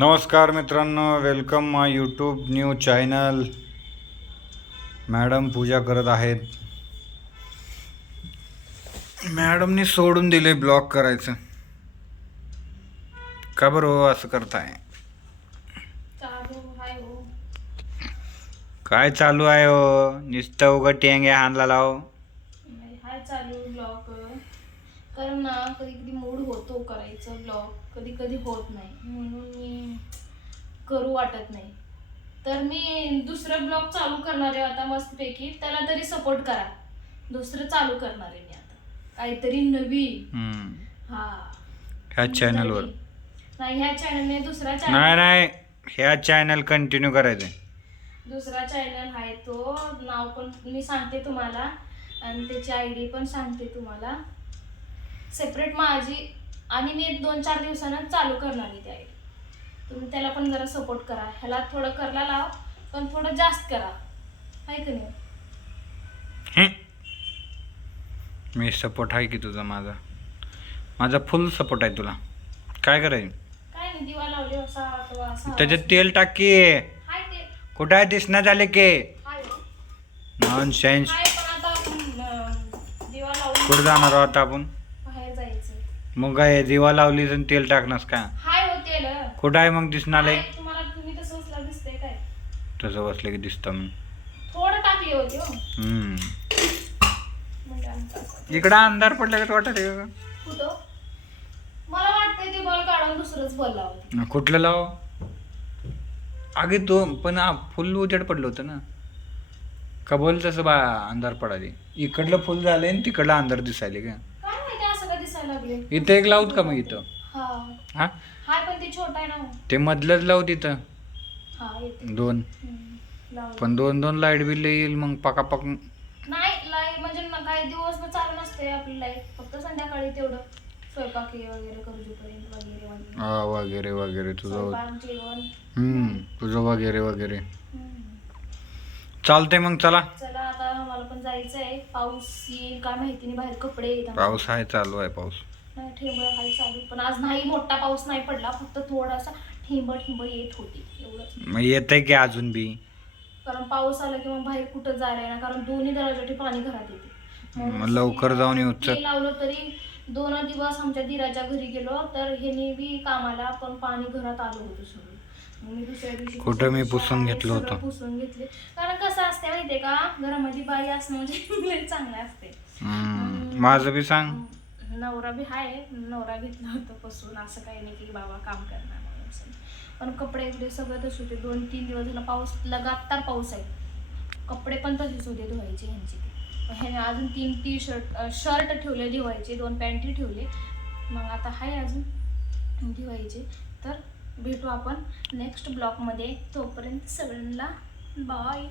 नमस्कार मित्रांनो welcome my YouTube new channel madam पूजा करत आहेत. मॅडमनी सोडून दिले ब्लॉग करायचं. का बरं हो असं करताय? हो. काय चालू आहे हो? नुसतं उगं टेंगे हाणला लाव. चालू ब्लॉग कारण ना कधी कधी मूड होतो करायचं ब्लॉग कधी कधी होत नाही. म्हणून मी करू वाटत नाही. तर मी दुसरं ब्लॉग चालू करणार आहे आता मस्तपैकी. त्याला तरी सपोर्ट करा. दुसरं चालू करणार आहे मी आता. काहीतरी नवीन. हा. ह्या चॅनलवर. नाही ह्या चॅनलने दुसरा नाही चॅनल नाही. ह्या चॅनल कंटिन्यू करायचं दुसरा चॅनल आहे तो. नाव पण मी सांगते तुम्हाला. आणि त्याची आय डी पण सांगते तुम्हाला. सेपरेट माझी आणि मी एक दोन चार दिवसानं चालू करणार आहे ती आय डी तुम्ही त्याला पण जरा सपोर्ट करा. ह्याला थोडं करला लाव पण थोडं जास्त करा. आहे का नाही? मी सपोर्ट आहे की तुझा माझा? माझा फुल सपोर्ट आहे तुला. काय करायचं? काय नाही दिवा लावली असा किंवा असा त्याच्यात तेल टाक की. हाय ते. कुठं आहे? दिसणं झाले की. हाय हो. नॉन सेन्स हाय पण आता अं, दिवा लावून कुठं जाणार आहोत आपण? मग काय दिवा लावली तर तेल टाकणार का? हाय ना कुठं आहे मग दिसणार आहे तुम्हाला तुम्ही तसं उचला दिसतंय काय? तसं बसलं की दिसतं मग थोडं टाकली होती हो. हम्म. आमचं असं. इकडं अंधार पडल्या का वाटत आहे का? कुठं? मला वाटतंय ते बॉल काढून दुसरंच बॉल लावते. कुठलं लाव? अगे तो पण फुल उजेड पडलं होतं ना. का बोल तसं बा अंधार पडाले इकडलं फुल झालंय आणि तिकडलं अंधार दिसायले का काय माहिती असं का दिसायला लागले. इथं एक लावत का मग इथं? हा. हा? हाय पण ते छोटा आहे ना ते मधलंच लाव तिथं हा येते. दोन. हम्म, लावलं. पण दोन दोन लाइट बिल येईल मग पकापक नाही लाइट म्हणजे ना काही दिवस चालू नसते आपली लाइट. फक्त संध्याकाळी तेवढं स्वयंपाकी वगैरे वगैरे वगैरे. हा, वगैरे वगैरे तुझं स्वयंपाक जेवण. हम्म तुझं वगैरे वगैरे. हम्म. चालतंय मग चला. चला. आहे पाऊस येईल काय माहिती नाही. बाहेर कपडे येतात पाऊस आहे चालू आहे पाऊस. नाही ठेंब हाय चालू. पण आज नाही मोठा पाऊस नाही पडला. फक्त थोडासा ठेंब ठेंब येत होती. एवढंच. मग येतंय की अजून बी? कारण पाऊस आला की मग बाहेर कुठं जायला ना कारण दोन्ही दरवाजाची पाणी घरात येते. मग लवकर जाऊन येऊ. लावलं तरी दोन दिवस आमच्या दिराच्या घरी गेलो. तर ह्यानी बी कामाला पण पाणी घरात आलं होतं सगळं. मी दुसऱ्या दिवशी कुठं मी पुसून घेतलं सगळं होतं. पुसून घेतले. कारण कसं असते माहितीये का? घरामध्ये बाई असणं म्हणजे लय चांगलं असते. हम्म. माझं बी सांग. नवरा बी आहे नवरा घेतला होता पासून. असं काही नाही की बाबा काम करणार म्हणून असं. पण कपडे इकडे सगळं तसे होते. दोन तीन दिवस झाला पाऊस लगातार पाऊस आहे. कपडे पण तसेच होते धुवायचे ह्यांचे ते. ह्याने अजून तीन टी शर्ट शर्ट ठेवले धुवायचे. दोन पॅन्टी ठेवले. मग आता आहे अजून धुवायचे. तर भेटू आपण नेक्स्ट ब्लॉगमध्ये तोपर्यंत सगळ्यांना बाय